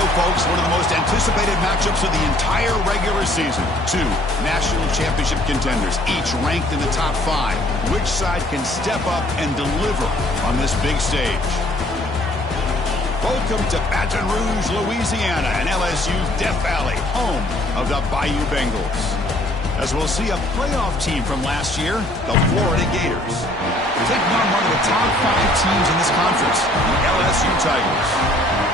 go, folks. One of the most anticipated matchups of the entire regular season. Two national championship contenders, each ranked in the top 5. Which side can step up and deliver on this big stage? Welcome to Baton Rouge, Louisiana, and LSU's Death Valley, home of the Bayou Bengals. As we'll see a playoff team from last year, the Florida Gators, taking on one of the top 5 teams in this conference, the LSU Tigers.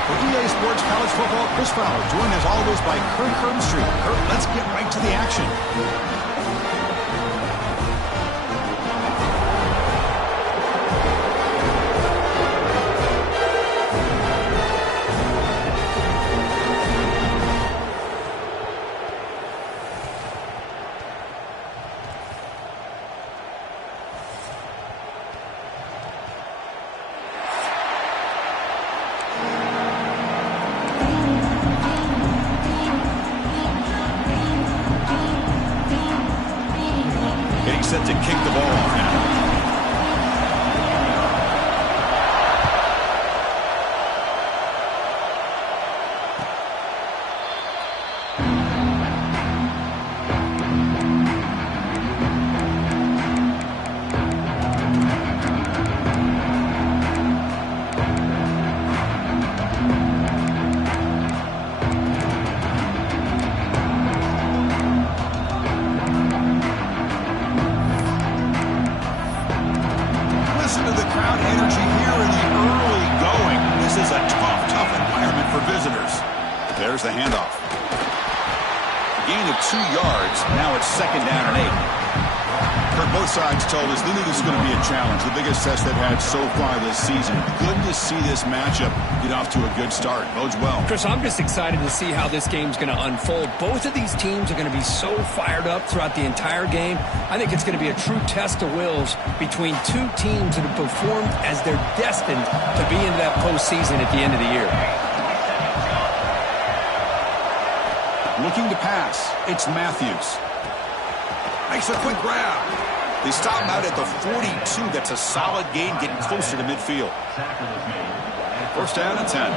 For EA Sports College Football, Chris Fowler, joined as always by Kurt Herbstreit. Kurt, let's get right to the action. Set to kick the ball off now. There's the handoff. Gain of 2 yards. Now it's 2nd down and 8. Kurt, both sides told us they knew this was going to be a challenge, the biggest test they've had so far this season. Good to see this matchup get off to a good start. Bodes well. Chris, I'm just excited to see how this game's going to unfold. Both of these teams are going to be so fired up throughout the entire game. I think it's going to be a true test of wills between two teams that have performed as they're destined to be into that postseason at the end of the year. Looking to pass. It's Matthews. Makes a quick grab. They stop him out at the 42. That's a solid gain, getting closer to midfield. 1st down and 10.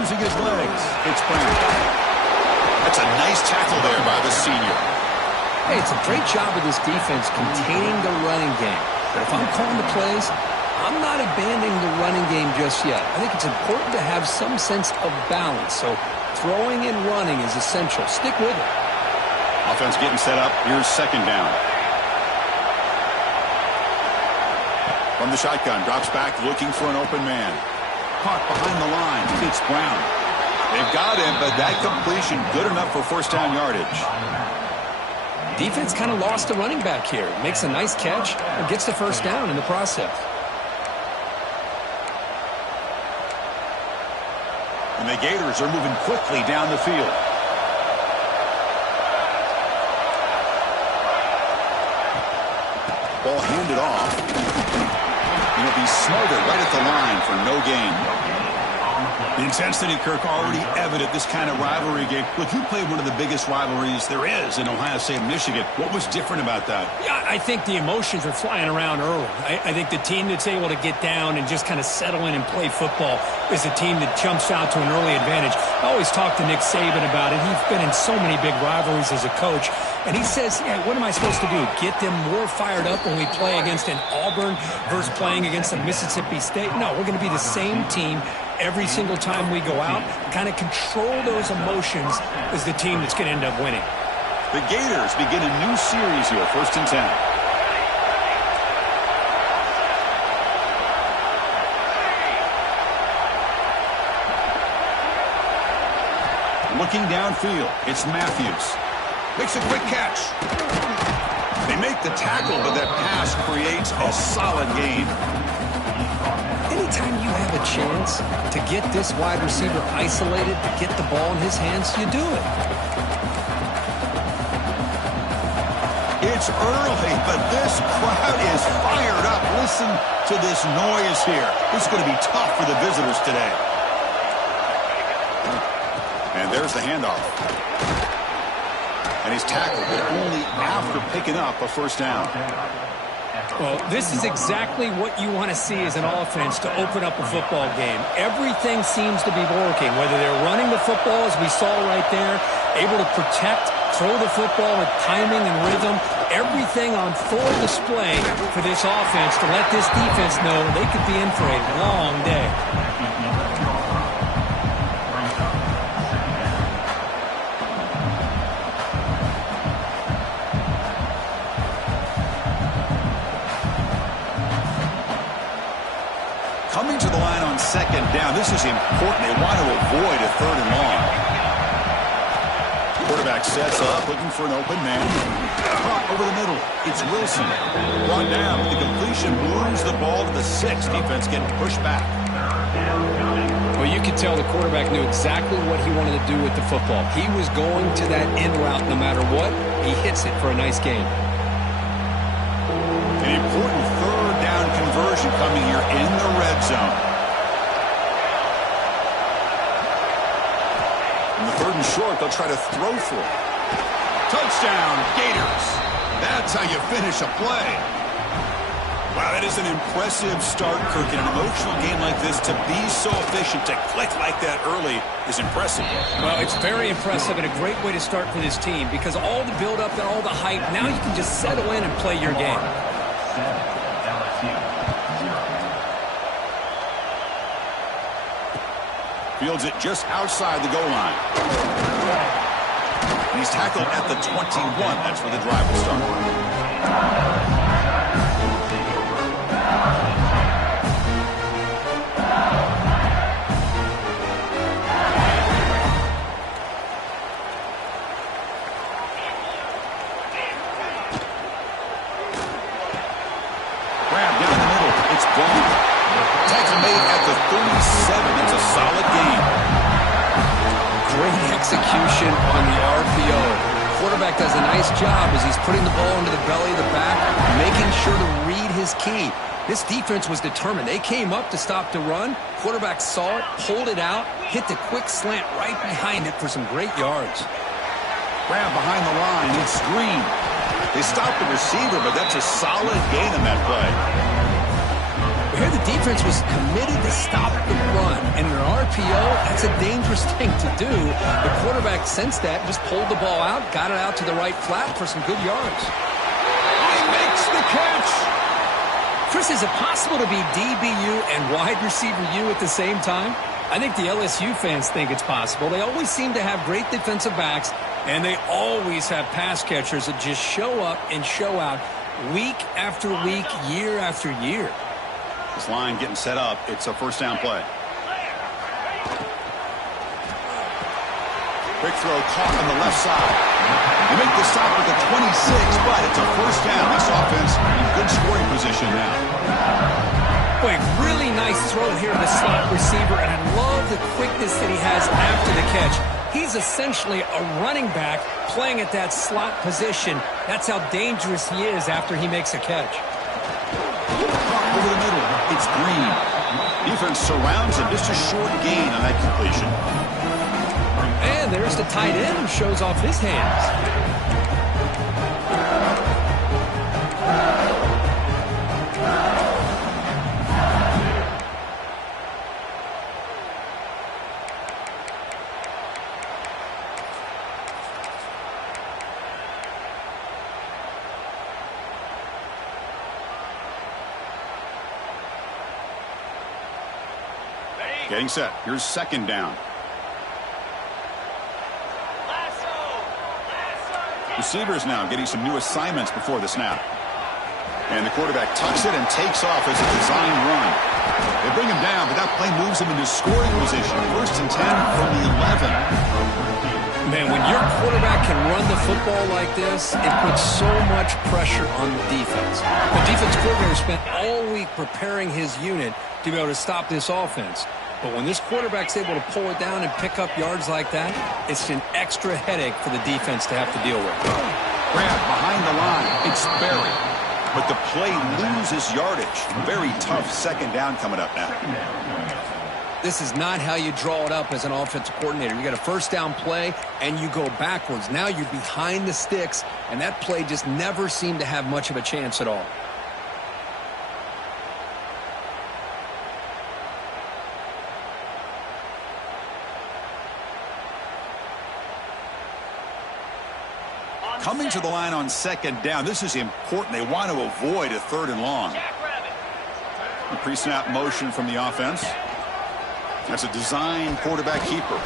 Using his legs. It's Brown. That's a nice tackle there by the senior. Hey, it's a great job of this defense containing the running game. But if I'm calling the plays, I'm not abandoning the running game just yet. I think it's important to have some sense of balance. So throwing and running is essential. Stick with it. Offense getting set up. Here's 2nd down. From the shotgun, drops back looking for an open man. Caught behind the line. It's Brown. They've got him, but that completion good enough for 1st down yardage. Defense kind of lost the running back here. Makes a nice catch and gets the 1st down in the process. And the Gators are moving quickly down the field. Ball handed off. He'll be smothered right at the line for no gain. The intensity, Kirk, already evident this kind of rivalry game. Look, you played one of the biggest rivalries there is in Ohio State and Michigan. What was different about that? Yeah, I think the emotions are flying around early. I think the team that's able to get down and just kind of settle in and play football is a team that jumps out to an early advantage. I always talk to Nick Saban about it. He's been in so many big rivalries as a coach. And he says, yeah, what am I supposed to do? Get them more fired up when we play against an Auburn versus playing against a Mississippi State? No, we're going to be the same team every single time we go out. Kind of control those emotions is the team that's going to end up winning. The Gators begin a new series here, 1st and 10. Looking downfield, it's Matthews. Makes a quick catch. They make the tackle, but that pass creates a solid gain. Anytime you have a chance to get this wide receiver isolated, to get the ball in his hands, you do it. It's early, but this crowd is fired up. Listen to this noise here. This is going to be tough for the visitors today. And there's the handoff. And he's tackled, but only after picking up a first down. Well, this is exactly what you want to see as an offense to open up a football game. Everything seems to be working, whether they're running the football, as we saw right there, able to protect, throw the football with timing and rhythm, everything on full display for this offense to let this defense know they could be in for a long day. Coming to the line on second down, this is important. They want to avoid a third and long. Quarterback sets up, looking for an open man. Caught over the middle. It's Wilson. Brought down. The completion moves the ball to the 6. Defense getting pushed back. Well, you could tell the quarterback knew exactly what he wanted to do with the football. He was going to that in route no matter what. He hits it for a nice gain. An important third down conversion coming here in the red zone. In the third and short, they'll try to throw for it. Touchdown, Gators. That's how you finish a play. Wow, that is an impressive start, Kirk. In an emotional game like this, to be so efficient, to click like that early is impressive. Well, it's very impressive and a great way to start for this team because all the build-up and all the hype, now you can just settle in and play your game. Fields it just outside the goal line. And he's tackled at the 21. That's where the drive will start. Grab down the middle. It's gone. Tackle made at the 37. It's a solid gain. Great execution on the RPO. Quarterback does a nice job as he's putting the ball into the belly of the back, making sure to read his key. This defense was determined. They came up to stop the run. Quarterback saw it, pulled it out, hit the quick slant right behind it for some great yards. Grab behind the line. It's Green. They stopped the receiver, but that's a solid gain on that play. Here the defense was committed to stop the run. And in an RPO, that's a dangerous thing to do. The quarterback sensed that, just pulled the ball out, got it out to the right flat for some good yards. He makes the catch. Chris, is it possible to be DBU and wide receiver U at the same time? I think the LSU fans think it's possible. They always seem to have great defensive backs, and they always have pass catchers that just show up and show out week after week, year after year. This line getting set up. It's a first down play. Quick throw caught on the left side. They make the stop with the 26, but it's a first down. This offense in good scoring position now. Boy, really nice throw here to the slot receiver, and I love the quickness that he has after the catch. He's essentially a running back playing at that slot position. That's how dangerous he is after he makes a catch. Over the middle, it's Green. Defense surrounds him. Just a short gain on that completion. And there's the tight end who shows off his hands. Getting set. Here's second down. Receivers now getting some new assignments before the snap. And the quarterback tucks it and takes off as a design run. They bring him down, but that play moves him into scoring position. First and 10 from the 11. Man, when your quarterback can run the football like this, it puts so much pressure on the defense. The defense coordinator spent all week preparing his unit to be able to stop this offense. But when this quarterback's able to pull it down and pick up yards like that, it's an extra headache for the defense to have to deal with. Grab behind the line. It's Berry. But the play loses yardage. Very tough second down coming up now. This is not how you draw it up as an offensive coordinator. You got a first down play, and you go backwards. Now you're behind the sticks, and that play just never seemed to have much of a chance at all. Coming to the line on second down. This is important. They want to avoid a third and long. A pre-snap motion from the offense. That's a design quarterback keeper.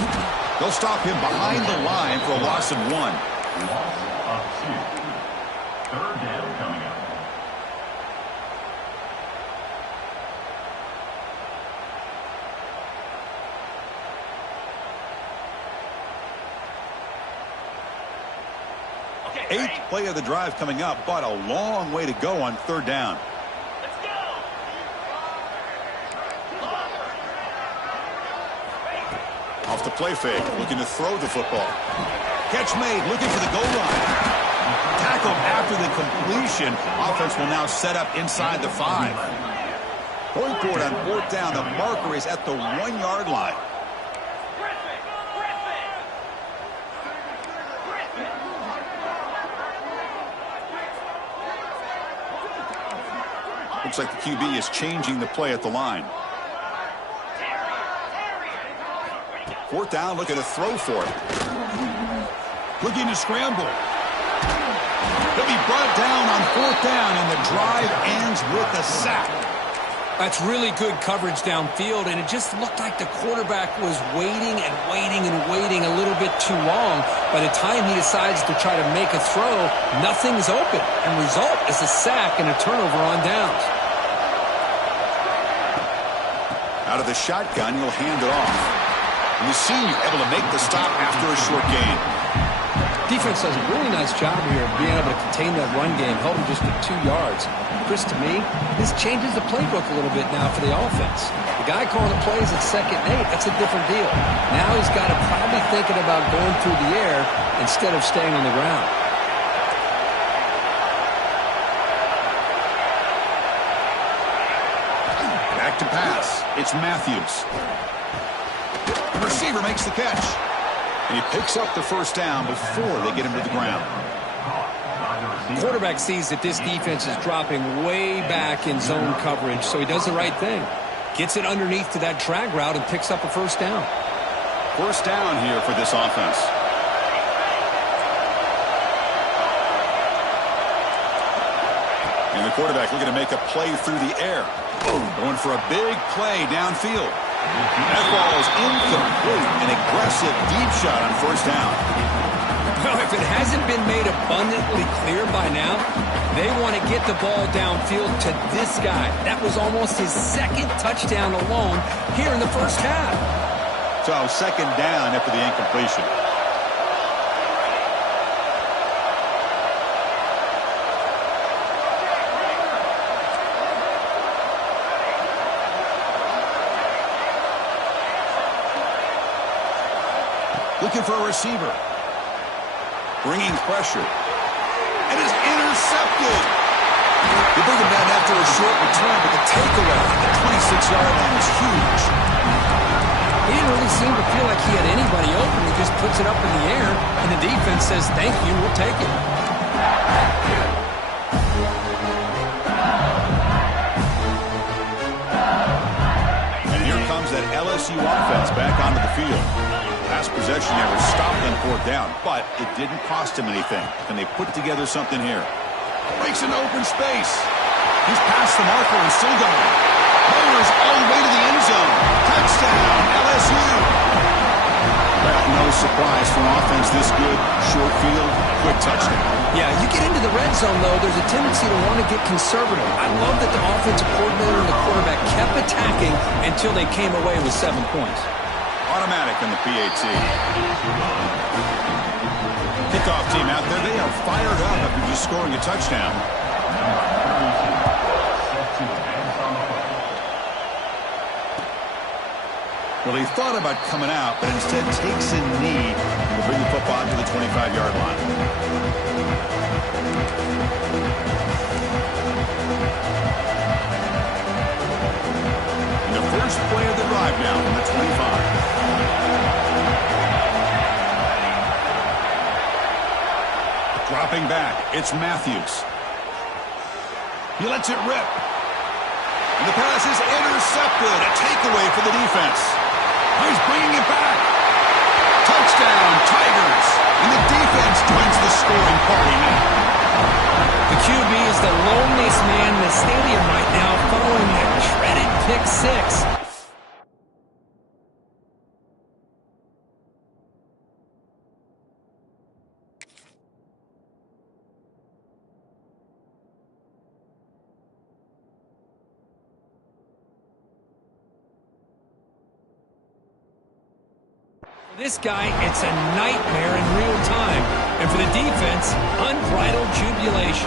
They'll stop him behind the line for a loss of 1. Loss of 2. Third down coming up. Eighth play of the drive coming up, but a long way to go on third down. Let's go. Off the play fake, looking to throw the football. Catch made, looking for the goal line. Tackle after the completion. Offense will now set up inside the 5. Going for it on fourth down. The marker is at the 1-yard line. Looks like the QB is changing the play at the line. Fourth down, looking to throw for it. Looking to scramble. He'll be brought down on fourth down, and the drive ends with a sack. That's really good coverage downfield, and it just looked like the quarterback was waiting and waiting and waiting a little bit too long. By the time he decides to try to make a throw, nothing's open, and result is a sack and a turnover on downs. Out of the shotgun, he'll hand it off. And the senior able to make the stop after a short gain. Defense does a really nice job here of being able to contain that run game, held him just at 2 yards. Chris, to me, this changes the playbook a little bit now for the offense. The guy calling the plays at 2nd and 8, that's a different deal. Now he's got to probably thinking about going through the air instead of staying on the ground. Back to pass. It's Matthews. The receiver makes the catch. And he picks up the first down before they get him to the ground. Quarterback sees that this defense is dropping way back in zone coverage, so he does the right thing. Gets it underneath to that drag route and picks up a first down. First down here for this offense. And the quarterback looking to make a play through the air. Going for a big play downfield. That ball is incomplete. An aggressive deep shot on first down. Well, if it hasn't been made abundantly clear by now, they want to get the ball downfield to this guy. That was almost his 2nd touchdown alone here in the first half. So second down after the incompletion. Looking for a receiver. Bringing pressure. And is intercepted. They bring him down after a short return, but the takeaway at the 26-yard line is huge. He didn't really seem to feel like he had anybody open. He just puts it up in the air, and the defense says, thank you, we'll take it. And here comes that LSU offense back onto the field. Last possession there was stopped on fourth down, but it didn't cost him anything. And they put together something here. Breaks into open space. He's past the marker and still going. Lowers all the way to the end zone. Touchdown, LSU. Well, no surprise for an offense this good. Short field, quick touchdown. Yeah, you get into the red zone, though, there's a tendency to want to get conservative. I love that the offensive coordinator and the quarterback kept attacking until they came away with 7 points. Automatic in the PAT. Kickoff team out there. They are fired up after just scoring a touchdown. Well, he thought about coming out, but instead takes a knee and will bring the football to the 25-yard line. And the first play of the drive now from the Dropping back, it's Matthews. He lets it rip. And the pass is intercepted. A takeaway for the defense. He's bringing it back. Touchdown, Tigers. And the defense joins the scoring party now. The QB is the loneliest man in the stadium right now following that dreaded pick six. For this guy, it's a nightmare in real time. And for the defense, unbridled jubilation.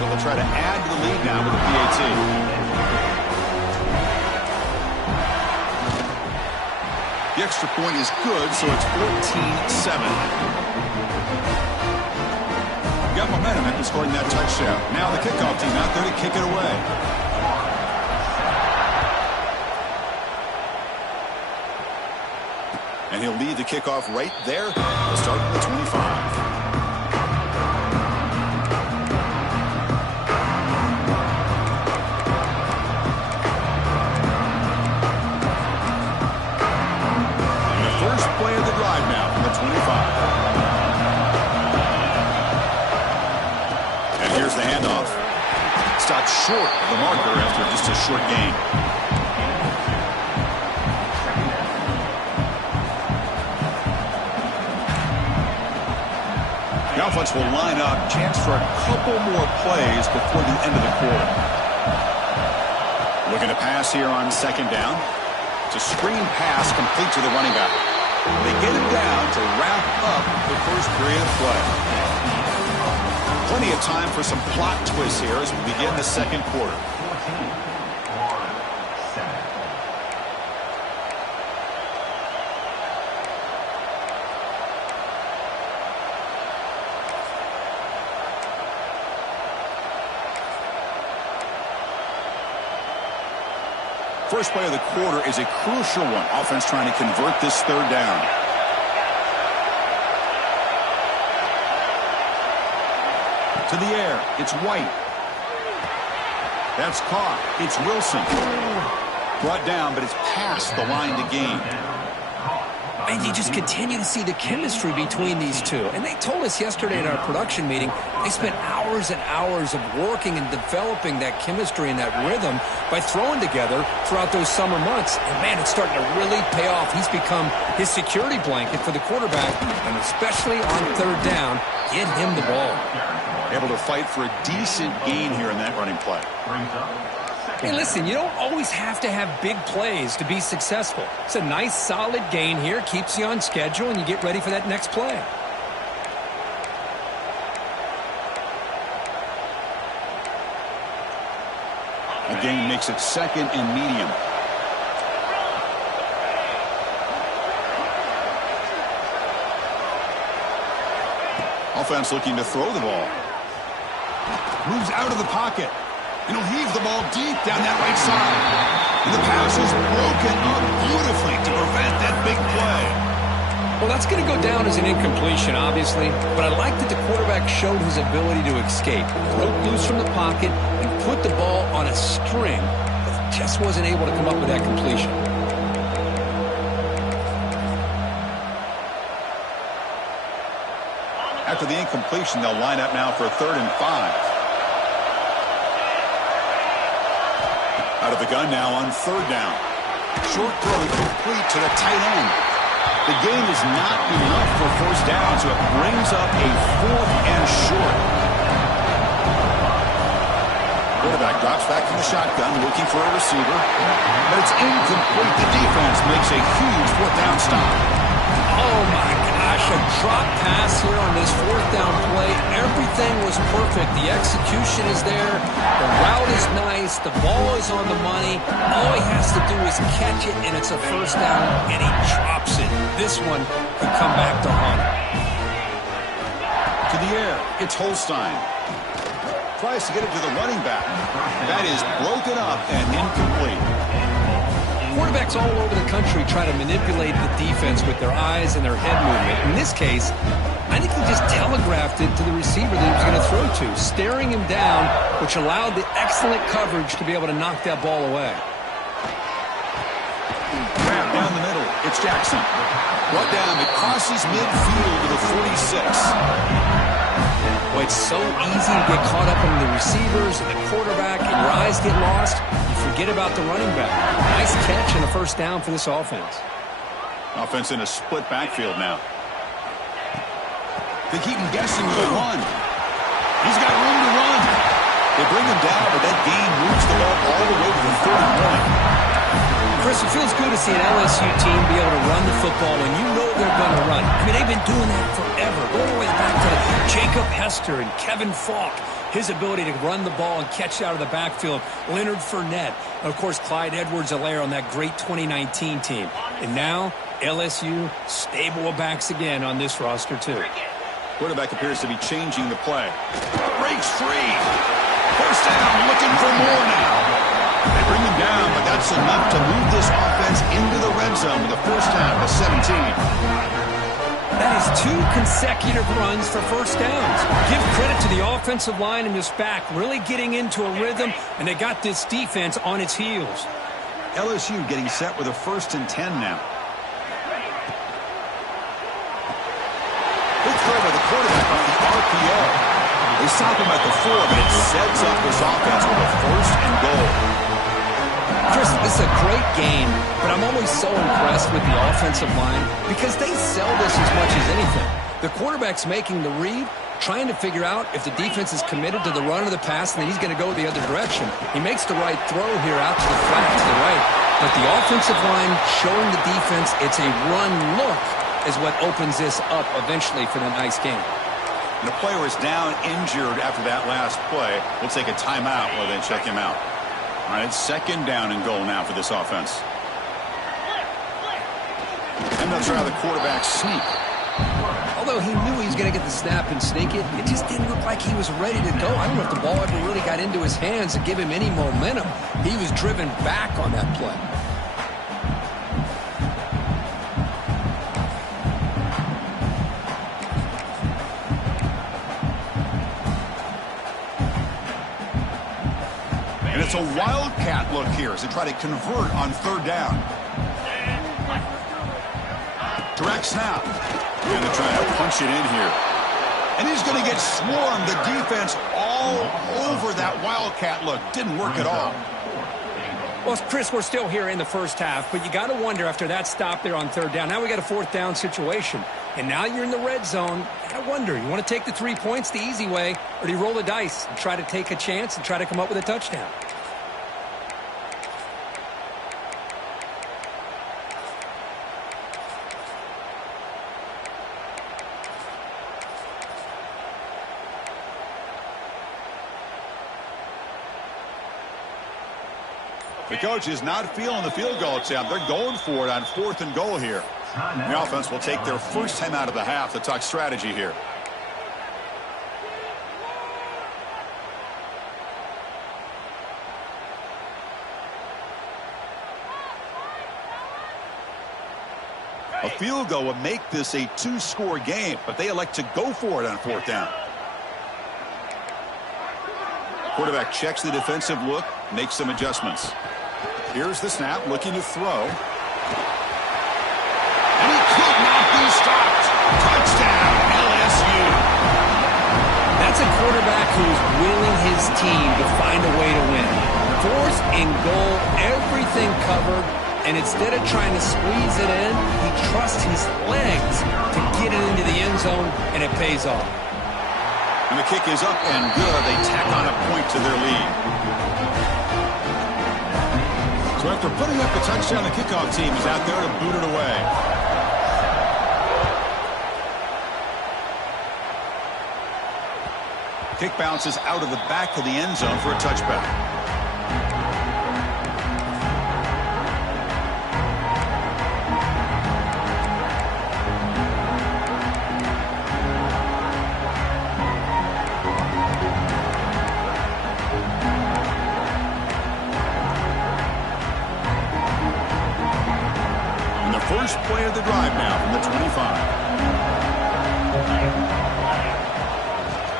They'll try to add to the lead now with the PAT. The extra point is good, so it's 14-7. Got momentum after scoring that touchdown. Now the kickoff team out there to kick it away. And he'll lead the kickoff right there. We'll start at the 25. And the first play of the drive now from the 25. And here's the handoff. Stopped short of the marker after just a short gain. The offense will line up. Chance for a couple more plays before the end of the quarter. Looking to pass here on second down. It's a screen pass complete to the running back. They get him down to wrap up the first period of play. Plenty of time for some plot twists here as we begin the second quarter. First play of the quarter is a crucial one. Offense trying to convert this third down. To the air. It's White. That's caught. It's Wilson. Brought down, but it's past the line to gain. And you just continue to see the chemistry between these two. And they told us yesterday in our production meeting, they spent hours and hours of working and developing that chemistry and that rhythm by throwing together throughout those summer months. And, man, it's starting to really pay off. He's become his security blanket for the quarterback, and especially on third down, get him the ball. Able to fight for a decent gain here in that running play. Hey, listen, you don't always have to have big plays to be successful. It's a nice, solid gain here. Keeps you on schedule, and you get ready for that next play. A gain makes it second and medium. Offense looking to throw the ball. Moves out of the pocket. And he'll heave the ball deep down that right side. And the pass is broken up beautifully to prevent that big play. Well, that's going to go down as an incompletion, obviously. But I like that the quarterback showed his ability to escape. Broke loose from the pocket and put the ball on a string, but just wasn't able to come up with that completion. After the incompletion, they'll line up now for a 3rd and 5. Out of the gun now on 3rd down. Short throw complete to the tight end. The gain is not enough for 1st down, so it brings up a 4th and short. Quarterback drops back from the shotgun, looking for a receiver. But it's incomplete. The defense makes a huge 4th down stop. Oh, my gosh, a drop pass here on this 4th down play. Everything was perfect. The execution is there. The route is nice. The ball is on the money. All he has to do is catch it, and it's a 1st down, and he drops it. This one could come back to haunt him. To the air, it's Holstein. Tries to get it to the running back. That is broken up and incomplete. Quarterbacks all over the country try to manipulate the defense with their eyes and their head movement. In this case, I think he just telegraphed it to the receiver that he was going to throw to, staring him down, which allowed the excellent coverage to be able to knock that ball away. Grab down the middle. It's Jackson. Brought down. It crosses midfield to the 46. Well, it's so easy to get caught up in the receivers and the quarterback, and your eyes get lost. You forget about the running back. Nice catch and a first down for this offense. Offense in a split backfield now. They keep him guessing with a run. He's got room to run. They bring him down, but that gain moves the ball all the way to the 31. Chris, it feels good to see an LSU team be able to run the football when you know they're going to run. I mean, they've been doing that forever. Going all the way back to Jacob Hester and Kevin Falk. His ability to run the ball and catch out of the backfield. Leonard Fournette. And, of course, Clyde Edwards-Helaire on that great 2019 team. And now, LSU stable of backs again on this roster, too. Quarterback appears to be changing the play. Breaks free. First down, looking for more now. They bring him down, but that's enough to move this offense into the red zone with a first down of 17. That is 2 consecutive runs for first downs. Give credit to the offensive line and this back really getting into a rhythm, and they got this defense on its heels. LSU getting set with a 1st and 10 now. Good throw by the quarterback on the RPO. They stop him at the 4, but it sets up this offense with a 1st and goal. Chris, this is a great game, but I'm always so impressed with the offensive line because they sell this as much as anything. The quarterback's making the read, trying to figure out if the defense is committed to the run or the pass, and then he's going to go the other direction. He makes the right throw here out to the flat to the right, but the offensive line showing the defense it's a run look is what opens this up eventually for the nice game. And the player is down injured after that last play. We'll take a timeout while they check him out. All right, 2nd down and goal now for this offense. And they'll try the quarterback sneak. Although he knew he was going to get the snap and sneak it, it just didn't look like he was ready to go. I don't know if the ball ever really got into his hands to give him any momentum. He was driven back on that play. And it's a wildcat look here as they try to convert on 3rd down. Direct snap. And they're trying to punch it in here. And he's going to get swarmed. The defense all over that wildcat look. Didn't work at all. Well, Chris, we're still here in the first half, but you got to wonder after that stop there on 3rd down. Now we got a 4th down situation. And now you're in the red zone. I wonder, you want to take the 3 points the easy way, or do you roll the dice and try to take a chance and try to come up with a touchdown? The coach is not feeling the field goal attempt. They're going for it on 4th and goal here. The offense will take their first time out of the half to talk strategy here. A field goal would make this a 2-score game, but they elect to go for it on 4th down. Quarterback checks the defensive look, makes some adjustments. Here's the snap, looking to throw. And he could not be stopped. Touchdown, LSU. That's a quarterback who's willing his team to find a way to win. 4th and goal, everything covered, and instead of trying to squeeze it in, he trusts his legs to get it into the end zone, and it pays off. And the kick is up and good. They tack on a point to their lead. So after putting up the touchdown, the kickoff team is out there to boot it away. Kick bounces out of the back of the end zone for a touchback. First play of the drive now from the 25.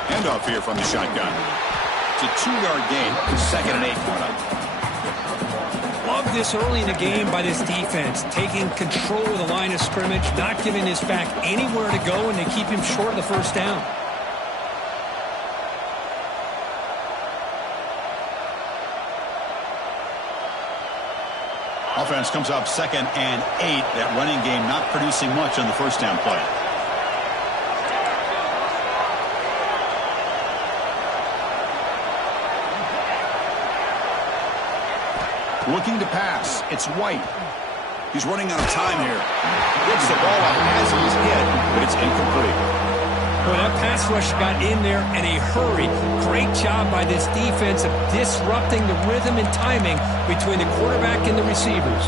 Handoff here from the shotgun. It's a 2-yard gain. 2nd and 8 coming up. Love this early in the game by this defense, taking control of the line of scrimmage, not giving this back anywhere to go, and they keep him short of the first down. Offense comes up 2nd and 8. That running game not producing much on the first down play. Looking to pass. It's White. He's running out of time here. Gets the ball up as he's hit, but it's incomplete. Well, that pass rush got in there in a hurry. Great job by this defense of disrupting the rhythm and timing between the quarterback and the receivers.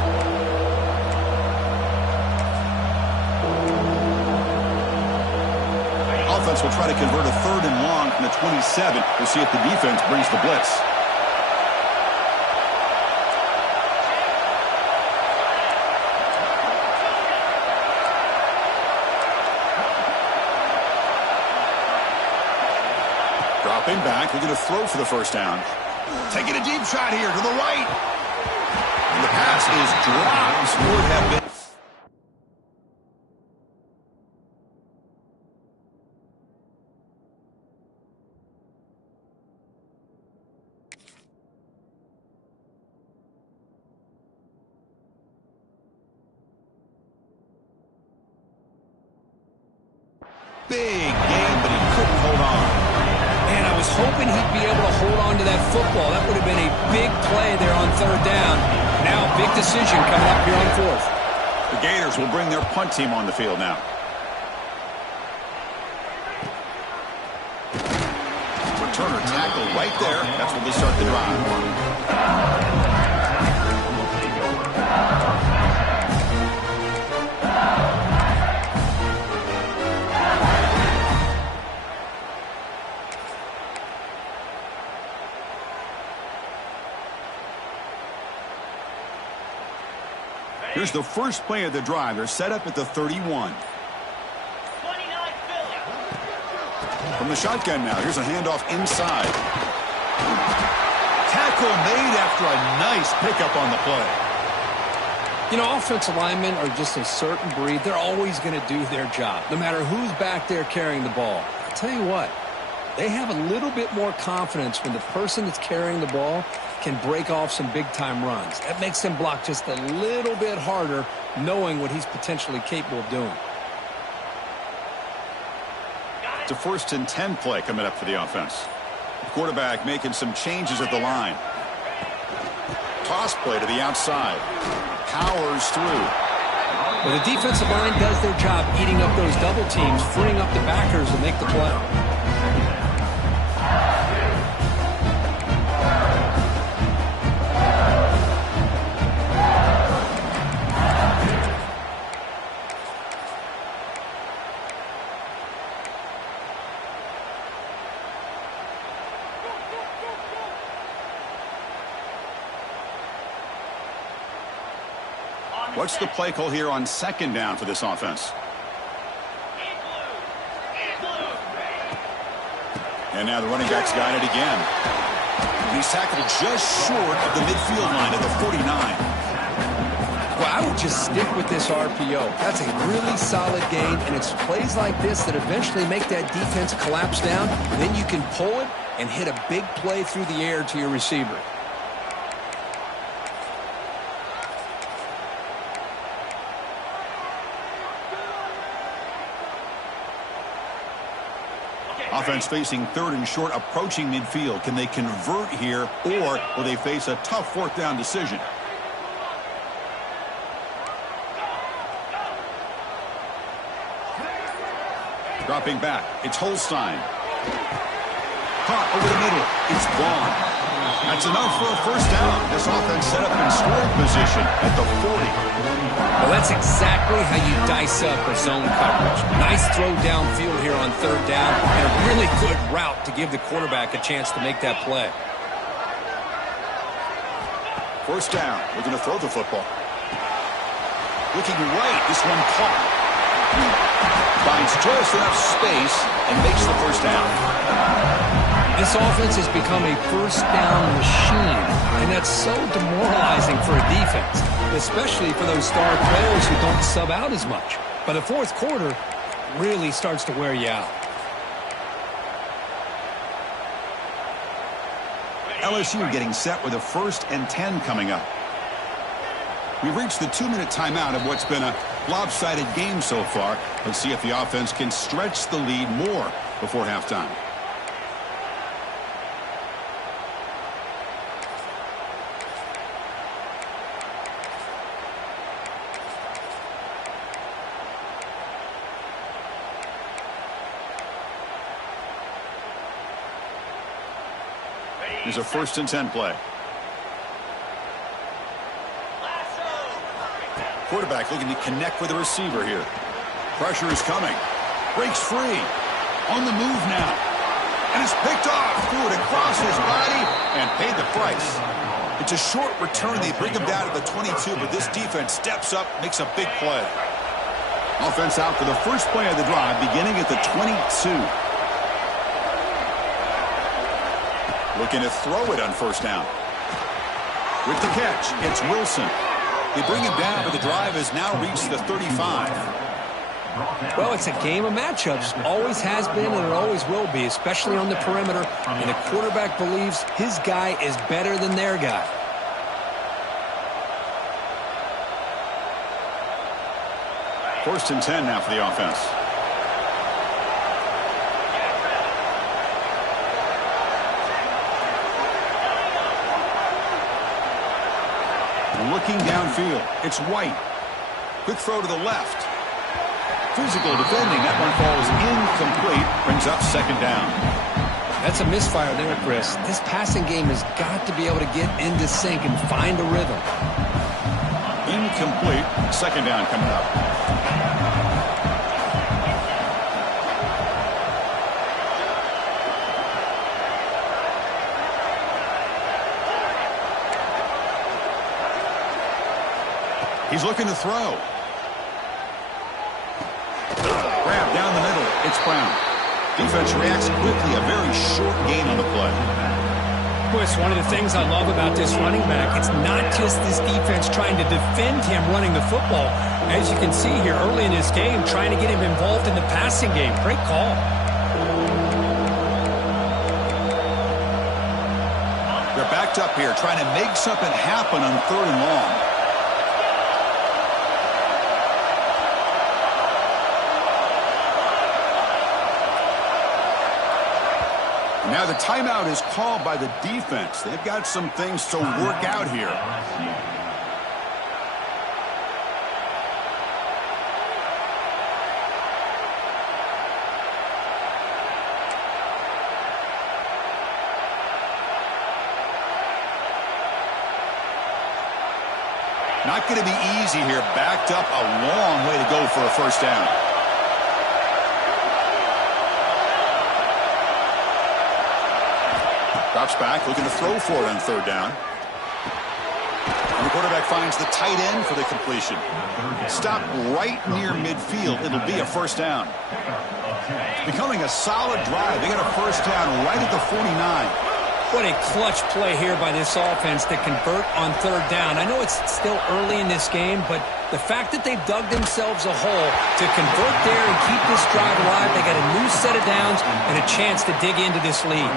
Offense will try to convert a 3rd and long from the 27. We'll see if the defense brings the blitz. Dropping back, we're going to throw for the first down. Taking a deep shot here to the right. And the pass is dropped. Would have been. Big game, but he couldn't hold on. And I was hoping he'd be able to hold on to that football. That would have been a big play there on 3rd down. Now a big decision coming up here on 4th. The Gators will bring their punt team on the field now. Returner tackle right there. That's when they start the drive. Here's the first play of the drive. They're set up at the 31. From the shotgun now. Here's a handoff inside. Tackle made after a nice pickup on the play. You know, offensive linemen are just a certain breed. They're always going to do their job, no matter who's back there carrying the ball. I'll tell you what, they have a little bit more confidence when the person that's carrying the ball can break off some big-time runs. That makes them block just a little bit harder, knowing what he's potentially capable of doing. It's a 1st and 10 play coming up for the offense. The quarterback making some changes at the line. Toss play to the outside. Powers through. Well, the defensive line does their job eating up those double teams, freeing up the backers to make the play. What's the play call here on 2nd down for this offense? And now the running back's got it again. He's tackled just short of the midfield line at the 49. Well, I would just stick with this RPO. That's a really solid gain, and it's plays like this that eventually make that defense collapse down. Then you can pull it and hit a big play through the air to your receiver. Offense facing 3rd and short, approaching midfield. Can they convert here, or will they face a tough 4th down decision? Dropping back, it's Holstein. Caught over the middle, it's Vaughn. That's enough for a first down. This offense set up in scoring position at the 40. Well, that's exactly how you dice up a zone coverage. Nice throw downfield here on 3rd down, and a really good route to give the quarterback a chance to make that play. First down, we're going to throw the football. Looking right, this one caught. finds just enough space and makes the first down. This offense has become a first down machine, and that's so demoralizing for a defense, especially for those star players who don't sub out as much. By the fourth quarter, really starts to wear you out. LSU getting set with a 1st and 10 coming up. We've reached the 2-minute timeout of what's been a lopsided game so far. Let's see if the offense can stretch the lead more before halftime. Here's a 1st and 10 play. Quarterback looking to connect with the receiver here. Pressure is coming. Breaks free. On the move now. And it's picked off. Threw it across his body and paid the price. It's a short return. They bring him down to the 22, but this defense steps up, makes a big play. Offense out for the first play of the drive, beginning at the 22. Looking to throw it on 1st down. With the catch, it's Wilson. They bring him down, but the drive has now reached the 35. Well, it's a game of matchups. Always has been, and it always will be, especially on the perimeter. And the quarterback believes his guy is better than their guy. First and 10 now for the offense. Looking downfield, it's White. Quick throw to the left. Physical defending, that one falls incomplete, brings up 2nd down. That's a misfire there, Chris. This passing game has got to be able to get into sync and find a rhythm. Incomplete, 2nd down coming up. He's looking to throw. Grab down the middle. It's Brown. Defense reacts quickly. A very short gain on the play. Chris, one of the things I love about this running back, it's not just this defense trying to defend him running the football. As you can see here early in this game, trying to get him involved in the passing game. Great call. They're backed up here, trying to make something happen on 3rd and long. Now the timeout is called by the defense. They've got some things to work out here. Not going to be easy here. Backed up a long way to go for a 1st down. Drops back, looking to throw for it on 3rd down. And the quarterback finds the tight end for the completion. Stop right near midfield. It'll be a 1st down. It's becoming a solid drive. They got a 1st down right at the 49. What a clutch play here by this offense to convert on 3rd down. I know it's still early in this game, but the fact that they've dug themselves a hole to convert there and keep this drive alive, they got a new set of downs and a chance to dig into this lead.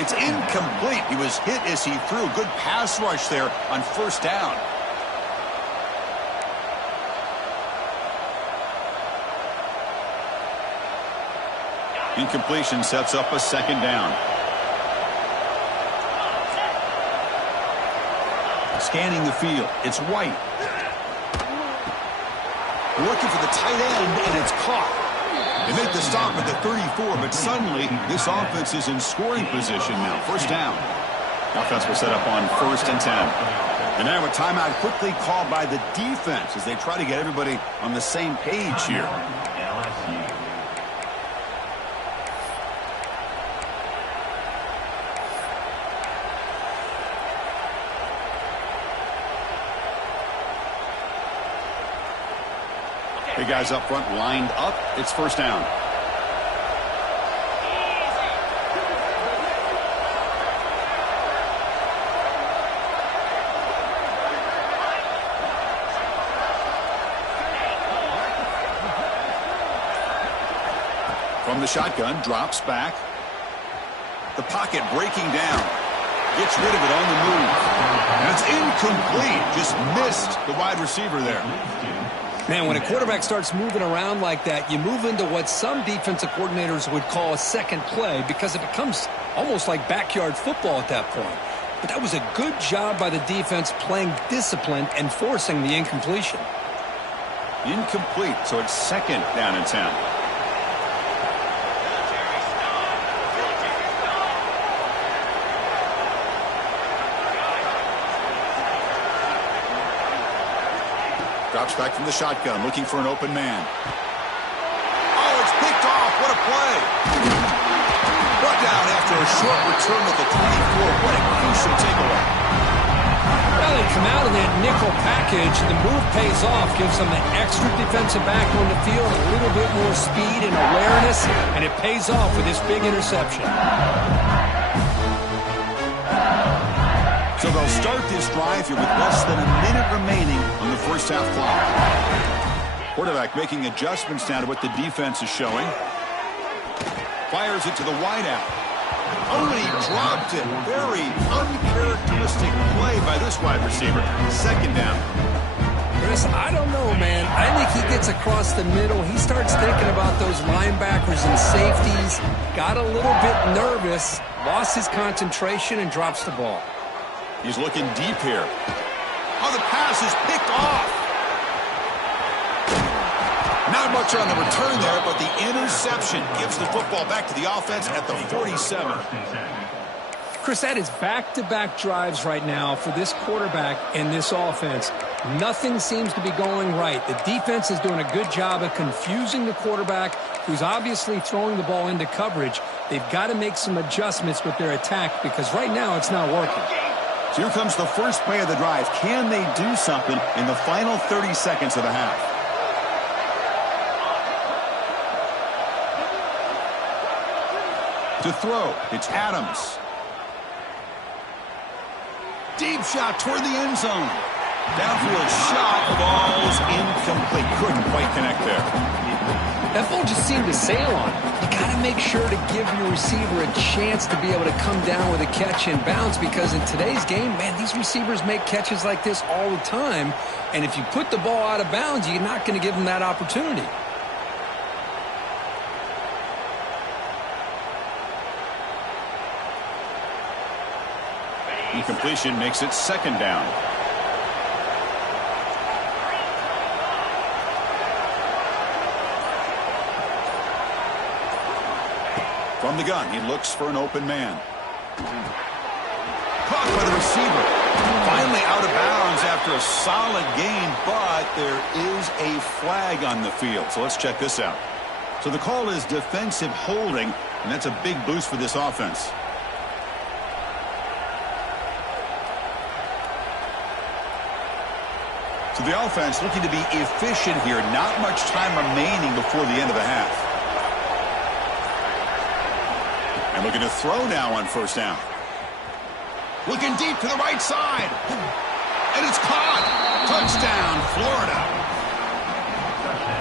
It's incomplete. He was hit as he threw. Good pass rush there on 1st down. Incompletion sets up a 2nd down. Scanning the field. It's White. Looking for the tight end, and it's caught. They make the stop at the 34, but suddenly this offense is in scoring position now. 1st down. The offense will set up on 1st and 10. And now a timeout quickly called by the defense as they try to get everybody on the same page here. The guys up front lined up. It's first down. From the shotgun, drops back. The pocket breaking down. Gets rid of it on the move. And it's incomplete. Just missed the wide receiver there. Man, when a quarterback starts moving around like that, you move into what some defensive coordinators would call a second play because it becomes almost like backyard football at that point. But that was a good job by the defense playing discipline and forcing the incompletion. Incomplete, so it's second down and 10. Drops back from the shotgun, looking for an open man. Oh, it's picked off. What a play. Brought down after a short return at the 24. What a crucial takeaway. Well, they come out of that nickel package. The move pays off, gives them an extra defensive back on the field, a little bit more speed and awareness, and it pays off with this big interception. So they'll start this drive here with less than a minute remaining on the first half clock. Quarterback making adjustments now to what the defense is showing. Fires it to the wideout. Oh, and he dropped it. Very uncharacteristic play by this wide receiver. Second down. Chris, I don't know, man. I think he gets across the middle. He starts thinking about those linebackers and safeties. Got a little bit nervous. Lost his concentration and drops the ball. He's looking deep here. Oh, the pass is picked off. Not much on the return there, but the interception gives the football back to the offense at the 47. Chris, that is back-to-back drives right now for this quarterback and this offense. Nothing seems to be going right. The defense is doing a good job of confusing the quarterback, who's obviously throwing the ball into coverage. They've got to make some adjustments with their attack because right now it's not working. So here comes the first play of the drive. Can they do something in the final 30 seconds of the half? To throw, it's Adams. Deep shot toward the end zone. Downfield shot, ball's incomplete. Couldn't quite connect there. That ball just seemed to sail on it. You got to make sure to give your receiver a chance to be able to come down with a catch and bounce because in today's game, man, these receivers make catches like this all the time. And if you put the ball out of bounds, you're not going to give them that opportunity. Incompletion makes it second down. From the gun, he looks for an open man. Caught by the receiver. Finally out of bounds after a solid gain, but there is a flag on the field. So let's check this out. So the call is defensive holding, and that's a big boost for this offense. So the offense looking to be efficient here. Not much time remaining before the end of the half. And looking to throw now on first down. Looking deep to the right side. And it's caught. Touchdown, Florida.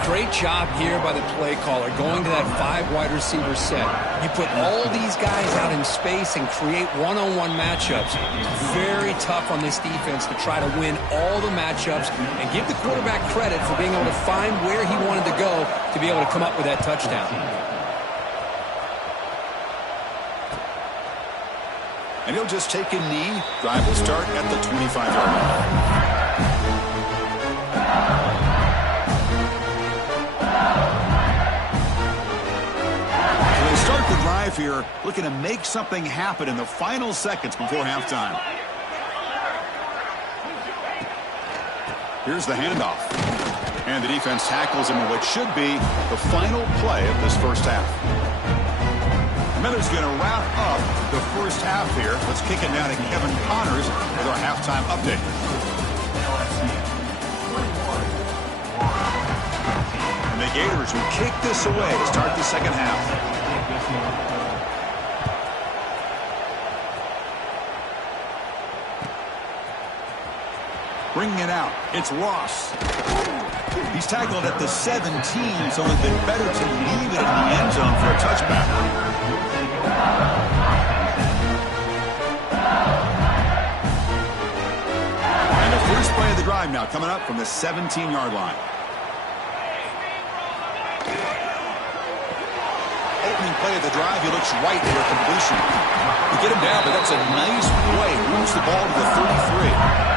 Great job here by the play caller going to that 5 wide receiver set. You put all these guys out in space and create one-on-one matchups. Very tough on this defense to try to win all the matchups and give the quarterback credit for being able to find where he wanted to go to be able to come up with that touchdown. And he'll just take a knee. Drive will start at the 25-yard line. So they start the drive here, looking to make something happen in the final seconds before halftime. Here's the handoff. And the defense tackles him in what should be the final play of this first half. Miller's going to wrap up the first half here. Let's kick it now to Kevin Connors with our halftime update. And the Gators will kick this away to start the second half. Bringing it out, it's Ross. He's tackled at the 17, so it's been better to leave it in the end zone for a touchback. And the first play of the drive now coming up from the 17-yard line. Opening play of the drive, he looks right for a completion. You get him down, but that's a nice play. Moves the ball to the 33.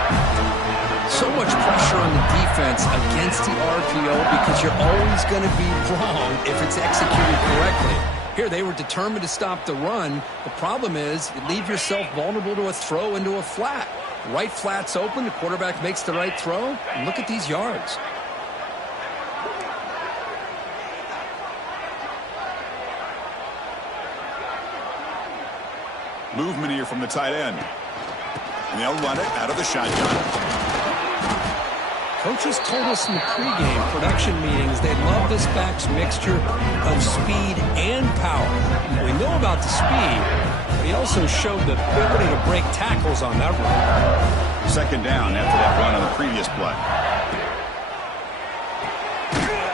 So much pressure on the defense against the RPO because you're always going to be wrong if it's executed correctly. Here, they were determined to stop the run. The problem is you leave yourself vulnerable to a throw into a flat. Right flat's open, the quarterback makes the right throw, and look at these yards. Movement here from the tight end. And they'll run it out of the shotgun. Coaches told us in the pregame production meetings they love this back's mixture of speed and power. We know about the speed, but he also showed the ability to break tackles on that run. Second down after that run on the previous play.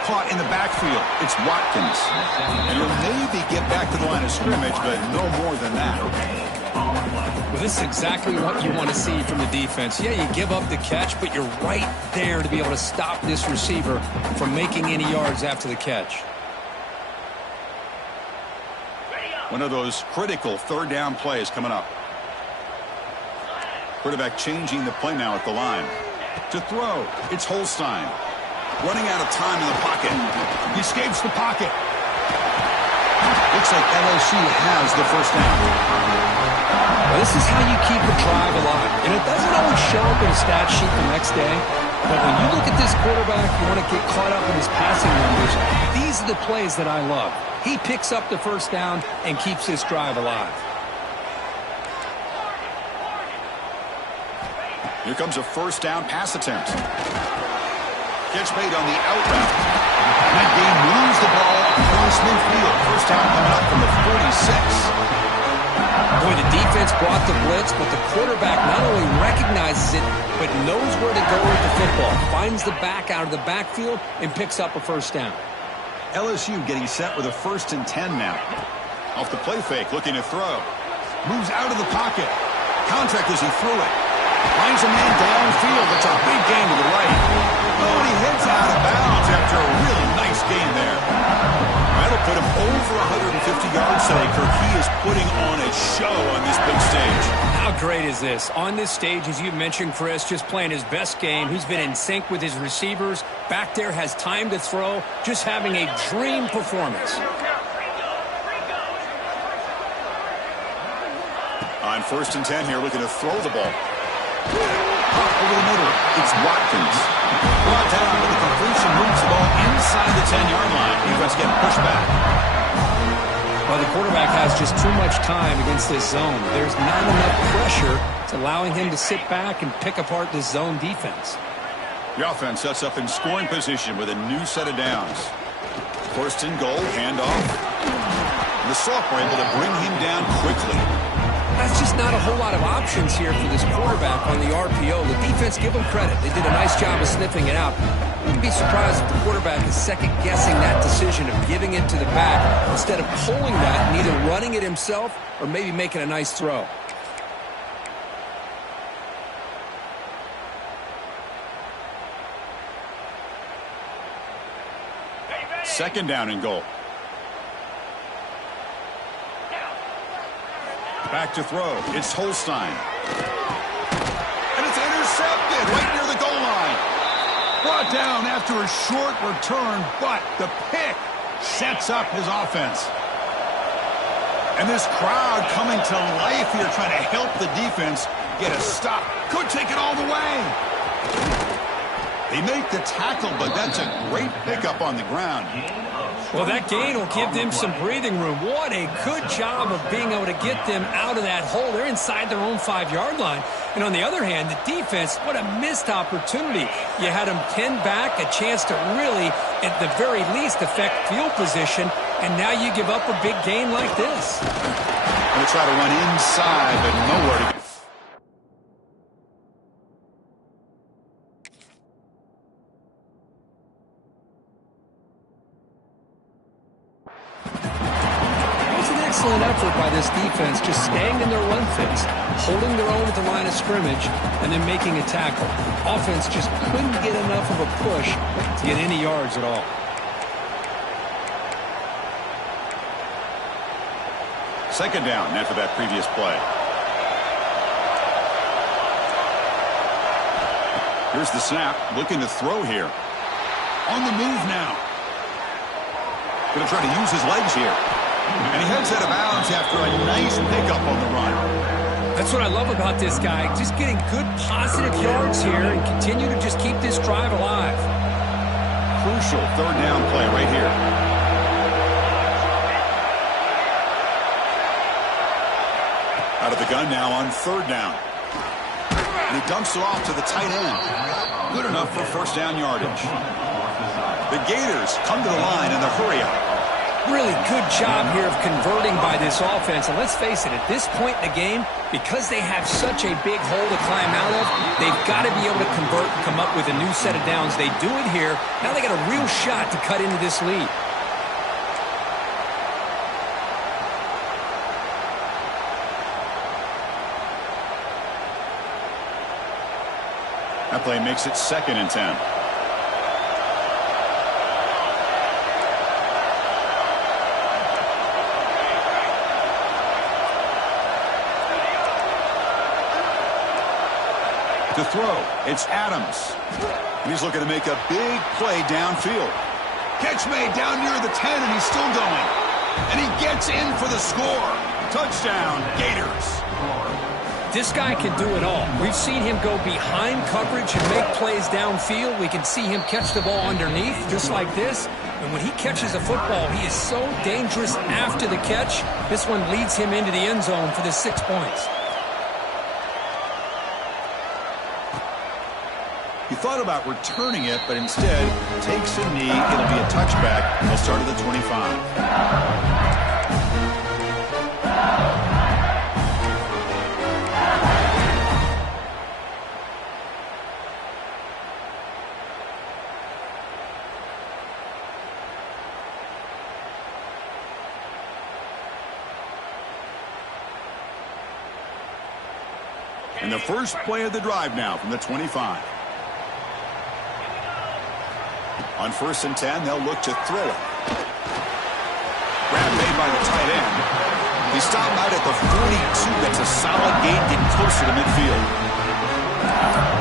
Caught in the backfield. It's Watkins. And he'll maybe get back to the line of scrimmage, but no more than that. Well, this is exactly what you want to see from the defense. Yeah, you give up the catch, but you're right there to be able to stop this receiver from making any yards after the catch. One of those critical third down plays coming up. Quarterback changing the play now at the line. To throw, it's Holstein. Running out of time in the pocket. He escapes the pocket. Looks like LSU has the first down. Well, this is how you keep a drive alive. And it doesn't always show up in a stat sheet the next day. But when you look at this quarterback, you want to get caught up in his passing numbers. These are the plays that I love. He picks up the first down and keeps this drive alive. Here comes a first down pass attempt. Catch made on the out route. And that game moves the ball across midfield. First down coming up from the 46. Boy, the defense brought the blitz, but the quarterback not only recognizes it, but knows where to go with the football. Finds the back out of the backfield and picks up a first down. LSU getting set with a 1st and 10 now. Off the play fake, looking to throw. Moves out of the pocket. Contact as he threw it. Finds a man downfield. It's a big gain to the right. Oh, and he heads out of bounds after a really nice gain there. That'll put him over 150 yards today, Kirk. He is putting on a show on this big stage. How great is this? On this stage, as you mentioned, Chris, just playing his best game. He's been in sync with his receivers. Back there, has time to throw. Just having a dream performance. On 1st and 10 here, looking to throw the ball. Pop over the middle. It's Watkins. Brought down with the completion, moves the ball inside the 10-yard line. Defense getting pushed back. Well, the quarterback has just too much time against this zone. There's not enough pressure. It's allowing him to sit back and pick apart this zone defense. The offense sets up in scoring position with a new set of downs. 1st and goal, handoff. The sophomore able to bring him down quickly. That's just not a whole lot of options here for this quarterback on the RPO. The defense, give them credit. They did a nice job of sniffing it out. I wouldn't be surprised if the quarterback is second-guessing that decision of giving it to the back instead of pulling that and either running it himself or maybe making a nice throw. Second down and goal. Back to throw. It's Holstein. And it's intercepted right near the goal line. Brought down after a short return, but the pick sets up his offense. And this crowd coming to life here, trying to help the defense get a stop. Could take it all the way. They make the tackle, but that's a great pickup on the ground. Well, that gain will give them some breathing room. What a good job of being able to get them out of that hole. They're inside their own 5-yard line. And on the other hand, the defense, what a missed opportunity. You had them pinned back, a chance to really, at the very least, affect field position, and now you give up a big gain like this. Going to try to run inside, but nowhere to go. Excellent effort by this defense, just staying in their run fits, holding their own at the line of scrimmage, and then making a tackle. Offense just couldn't get enough of a push to get any yards at all. Second down after that previous play. Here's the snap, looking to throw here. On the move now. Going to try to use his legs here. And he heads out of bounds after a nice pickup on the run. That's what I love about this guy. Just getting good positive yards here and continue to just keep this drive alive. Crucial third down play right here. Out of the gun now on third down. And he dumps it off to the tight end. Good enough for first down yardage. The Gators come to the line in the hurry up. Really good job here of converting by this offense. And let's face it, at this point in the game, because they have such a big hole to climb out of, they've got to be able to convert and come up with a new set of downs. They do it here. Now they got a real shot to cut into this lead. That play makes it 2nd and 10. To throw, it's Adams. And he's looking to make a big play downfield. Catch made down near the 10, and he's still going. And he gets in for the score. Touchdown, Gators. This guy can do it all. We've seen him go behind coverage and make plays downfield. We can see him catch the ball underneath, just like this. And when he catches a football, he is so dangerous after the catch. This one leads him into the end zone for the 6 points. He thought about returning it, but instead takes a knee. It'll be a touchback. He'll start at the 25. And the first play of the drive now from the 25. On 1st and 10, they'll look to throw it. Grab made by the tight end. He stopped out at the 42. That's a solid gain, getting closer to midfield.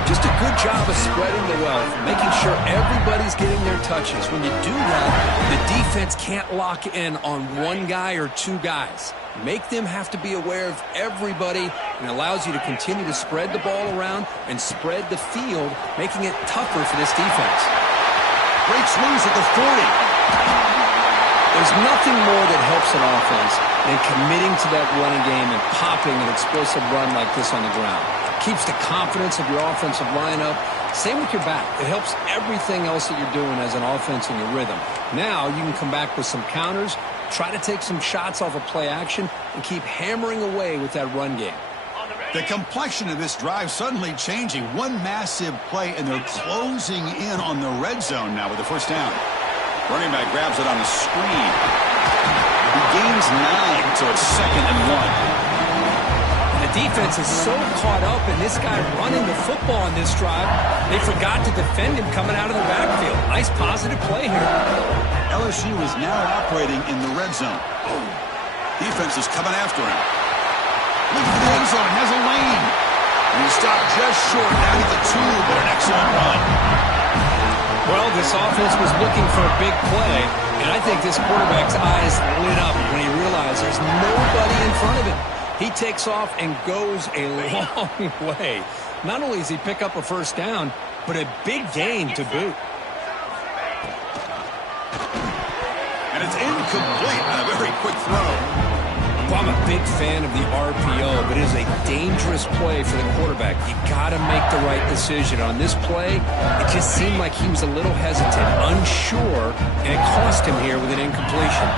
Just a good job of spreading the wealth, making sure everybody's getting their touches. When you do that, the defense can't lock in on one guy or two guys. Make them have to be aware of everybody, and allows you to continue to spread the ball around and spread the field, making it tougher for this defense. Breaks loose at the 40. There's nothing more that helps an offense than committing to that running game and popping an explosive run like this on the ground. Keeps the confidence of your offensive lineup. Same with your back. It helps everything else that you're doing as an offense in your rhythm. Now you can come back with some counters, try to take some shots off of play action, and keep hammering away with that run game. The complexion of this drive suddenly changing. One massive play, and they're closing in on the red zone now with the first down. Running back grabs it on the screen. He gains 9, so it's 2nd and 1. The defense is so caught up in this guy running the football on this drive, they forgot to defend him coming out of the backfield. Nice positive play here. LSU is now operating in the red zone. Defense is coming after him. Look for the end zone, has a lane. And he stopped just short down at the 2, but an excellent run. Well, this offense was looking for a big play, and I think this quarterback's eyes lit up when he realized there's nobody in front of him. He takes off and goes a long way. Not only does he pick up a first down, but a big gain to boot. And Incomplete on a very quick throw. Well, I'm a big fan of the RPO, but it is a dangerous play for the quarterback. You got to make the right decision. On this play, it just seemed like he was a little hesitant, unsure, and it cost him here with an incompletion.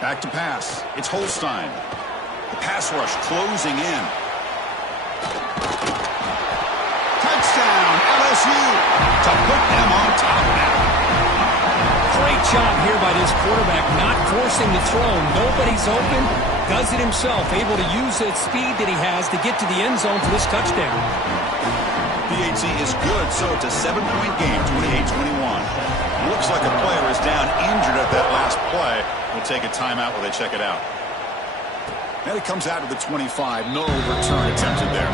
Back to pass. It's Holstein. The pass rush closing in. Touchdown, LSU, to put them on top now. Great job here by this quarterback, not forcing the throw. Nobody's open. Does it himself, able to use that speed that he has to get to the end zone for this touchdown. PAT is good, so it's a 7-point game, 28-21. Looks like a player is down injured at that last play. We'll take a timeout while they check it out. And it comes out to the 25. No return attempted there.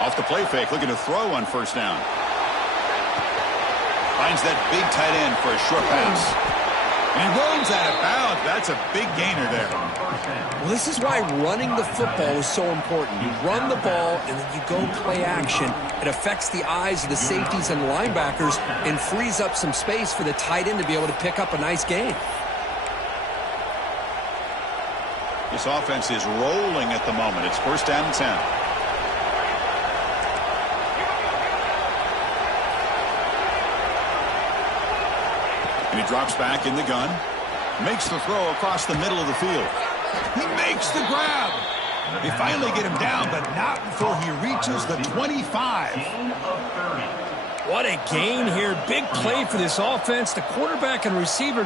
Off the play fake, looking to throw on first down. Finds that big tight end for a short pass. And he runs out of bounds. That's a big gainer there. Well, this is why running the football is so important. You run the ball, and then you go play action. It affects the eyes of the safeties and linebackers and frees up some space for the tight end to be able to pick up a nice gain. This offense is rolling at the moment. It's first down and 10. And he drops back in the gun. Makes the throw across the middle of the field. He makes the grab. They finally get him down, but not before he reaches the 25. What a gain here. Big play for this offense. The quarterback and receiver